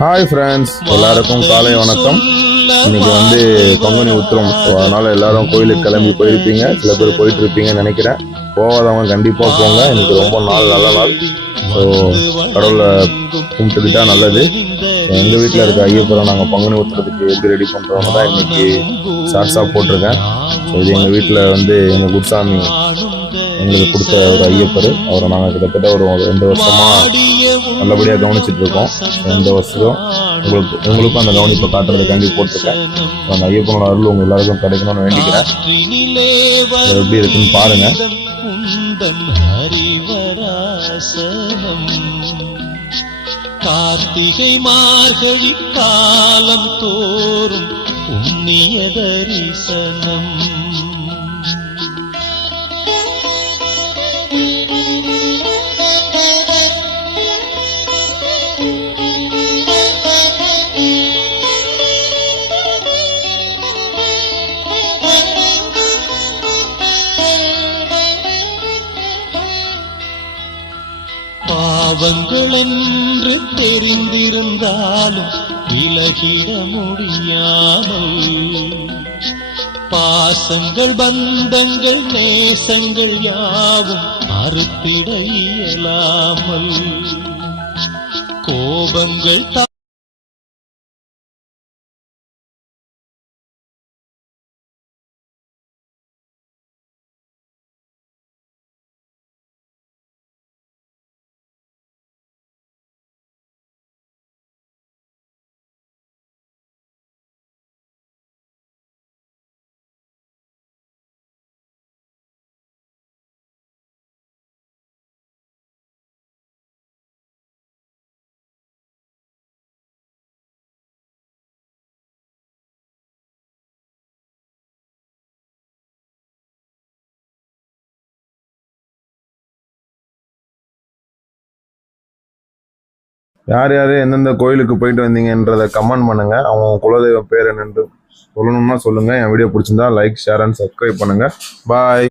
Hi friends, எல்லாருக்கும் காலை வணக்கம். இன்னைக்கு வந்து பங்குனி உத்திரம், ஸோ அதனால எல்லாரும் கோயிலுக்கு கிளம்பி போயிருப்பீங்க. சில பேர் போயிட்டு இருப்பீங்கன்னு நினைக்கிறேன். போகாதவங்க கண்டிப்பாக போங்க. இன்னைக்கு ரொம்ப நல்ல நாள். ஸோ கடவுளை கும்பிட்டுக்கிட்டா நல்லது. எங்கள் வீட்டில் இருக்க ஐயப்பரை நாங்கள் பங்குனி உத்திரத்துக்கு எப்படி ரெடி பண்ணுறோம்னு தான் இன்னைக்கு ஷார்ட்ஸாக போட்டிருக்கேன். ஸோ இது எங்கள் வீட்டில் வந்து எங்கள் குருசாமி எங்களுக்கு கொடுத்த ஒரு ஐயப்பர். அவரை நாங்கள் கிட்டத்தட்ட ஒரு 2 வருஷமா நல்லபடியாக கவனிச்சுட்டு இருக்கோம். இந்த வருஷம் உங்களுக்கும் அந்த கவனிப்பை காட்டுறதுக்காண்டி போட்டிருக்கேன். அந்த ஐயப்பனோட அருள் உங்க எல்லாருக்கும் கிடைக்கணும்னு வேண்டிக்கிறேன். எப்படி இருக்குன்னு பாருங்க. கார்த்திகை மார்கழி காலம் தோறும் புண்ணிய தரிசனம். பாவங்கள் என்று தெரிந்திருந்தாலும் விலகிட முடியாமல், பாசங்கள் பந்தங்கள் நேசங்கள் யாவும் அறுத்திட இயலாமல், கோபங்கள் யார் யார் எந்தெந்த கோயிலுக்கு போயிட்டு வந்தீங்கன்றதை கமெண்ட் பண்ணுங்க. அவங்க குலதெய்வம் பேர் என்னன்னு சொல்லணும்னா சொல்லுங்க. என் வீடியோ பிடிச்சிருந்தா லைக், ஷேர் அண்ட் சப்ஸ்கிரைப் பண்ணுங்க. பாய்.